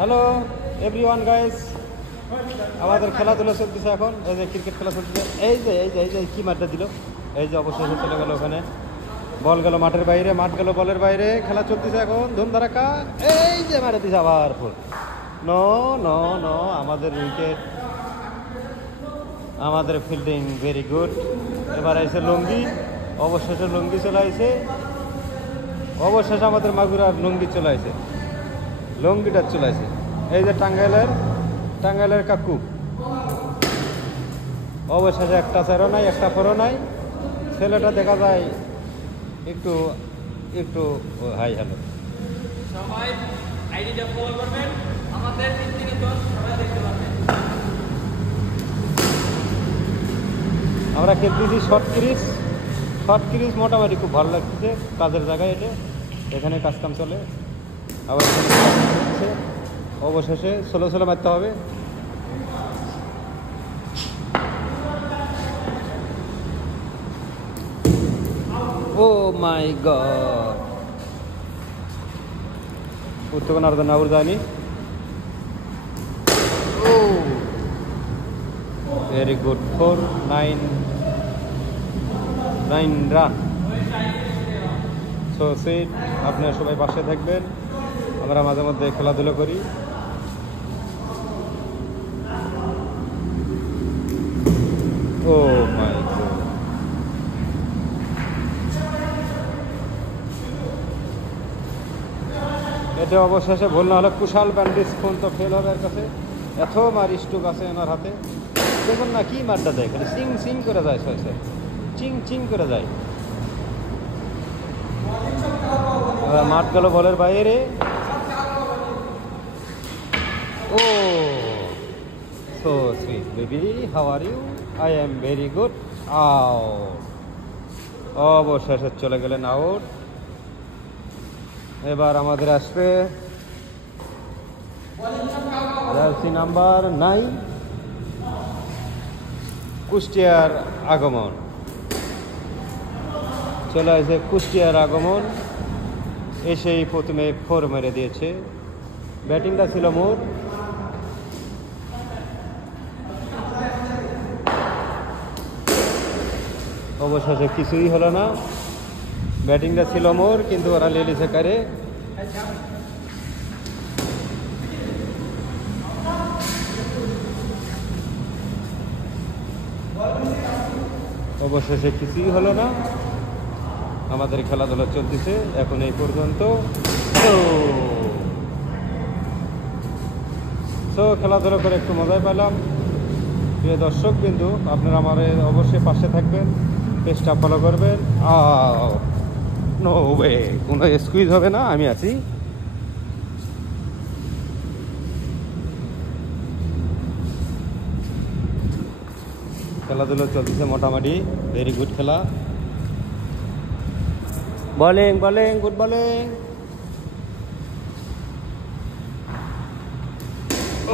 Hello everyone guys, আমাদের খেলাধুলা চলতেছে এখন। এই যে ক্রিকেট খেলা চলতেছে। এই যে কি মাঠটা দিল, এই যে অবশেষে চলে গেল ওখানে। বল গেল মাঠের বাইরে, মাঠ গেল বলের বাইরে। খেলা চলতেছে এখন ধুমধারাক্কা। এই যে মারে দিছে আবার ফুল। নো নো নো, আমাদের উইকেট, আমাদের ফিল্ডিং ভেরি গুড। এবার আইসে লুঙ্গি, অবশেষে লুঙ্গি চলে আইসে। অবশেষে আমাদের মাগুরার লুঙ্গি চলে আইসে, লুঙ্গিটা চলে আইসে। এই যে টাঙ্গাইলের কাকু, অবশেষে একটা চারও নাই, একটা ফোরও নাই। ছেলেটা দেখা যায় একটু একটু হাই হ্যালো। সবাই আইডিটা ফলো করবেন, আমাদের 3 থেকে 10 সবাই দেখতে পারবেন। আমরা খেলতেছি শর্ট ক্রিজ মোটামুটি খুব ভালো লাগতেছে। কাজের জায়গায় এখানে কাজ কাম চলে। আবার এখানে চলছে। অবশেষে ষোলো মারতে হবে। ও মাই গড, উত্তর আর নাউর যায়নি। Oh very good, 4-9 run. So sit, আপনারা সবাই পাশে থাকবেন। আমরা মাঝে মধ্যে খেলাধুলো করি। ও মাই গড, এটা অবশেষে ভুল না হলে কুশাল ব্যান্ডিস ফোন তো ফেল হবে এর কাছে। এত মার স্টুক আছে এনার হাতে। দেখুন না কি মারটা দেয়, খালি চিং চিং করে যায়, চিং চিং করে যায়। মাঠ গেল বলের বাইরে। Oh so sweet baby, how are you? I am very good. Out, অবশেষে চলে গেলেন আউট। এবার আমাদের আসবে জার্সি নাম্বার 9, কুষ্টিয়ার আগমন। চলে আসে কুষ্টিয়ার আগমন। এসেই প্রথমে 4 মেরে দিয়েছে। ব্যাটিংটা ছিল মোর। অবশেষে কিছুই হলো না। ব্যাটিংটা ছিল মোর, কিন্তু ওরা লেলিছে কারে। অবশেষে কিছুই হলো না। আমাদের খেলাধুলা চলতেছে এখন এই পর্যন্ত। তো খেলাধুলা করে একটু মজাই পেলাম। প্রিয় দর্শক বিন্দু, আপনারা আমার অবশ্যই পাশে থাকবেন, পেজটা ফলো করবেন। নো ওয়ে, কোনো স্কুইজ হবে না, আমি আছি। খেলাধুলা চলতেছে মোটামুটি, ভেরি গুড খেলা। Bowling good bowling.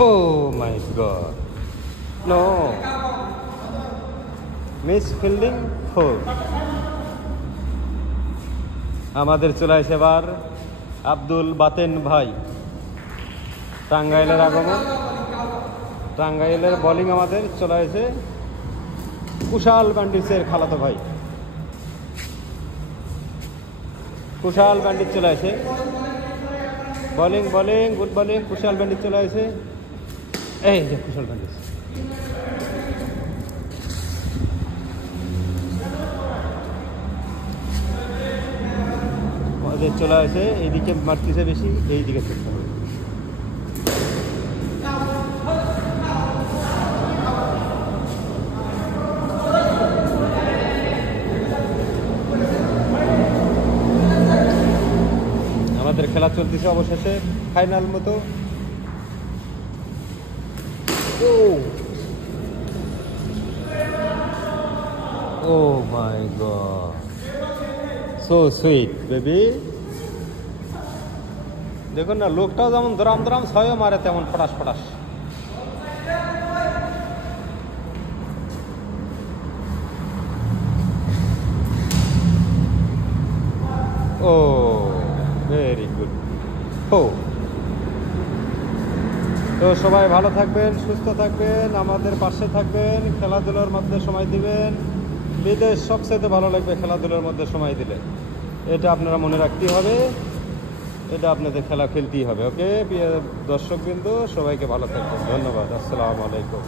Oh my God, no miss fielding, 4। আমাদের চলে আসে এবার আব্দুল বাতেন ভাই। টাঙ্গাইলের আগমন, টাঙ্গাইলের বোলিং আমাদের চলে আসে কুশাল ব্যান্ডিসের খালাতো ভাই। কুশাল ব্যান্ডিস চলে আসে। বোলিং গুড বোলিং, কুশাল ব্যান্ডিস চলে আসে। এই যে কুশাল ব্যান্ডিস। চলে আসে এইদিকে মারতেছে বেশি, এইদিকে চলতে হবে। আমাদের খেলা চলতেছে অবশেষে ফাইনাল মতো। ও my god, so sweet baby. দেখুন না, লোকটাও যেমন দরাম 6 মারে তেমন ফটাস। ও ভেরি গুড। তো সবাই ভালো থাকবেন, সুস্থ থাকবেন, আমাদের পাশে থাকবেন, খেলাধুলার মধ্যে সময় দিবেন। বিদেশ সবচেয়ে ভালো লাগবে খেলাধুলার মধ্যে সময় দিলে, এটা আপনারা মনে রাখতেই হবে, এটা আপনাদের খেলা খেলতেই হবে। ওকে প্রিয় দর্শকবৃন্দ, সবাইকে ভালো থাকবেন, ধন্যবাদ, আসসালামু আলাইকুম।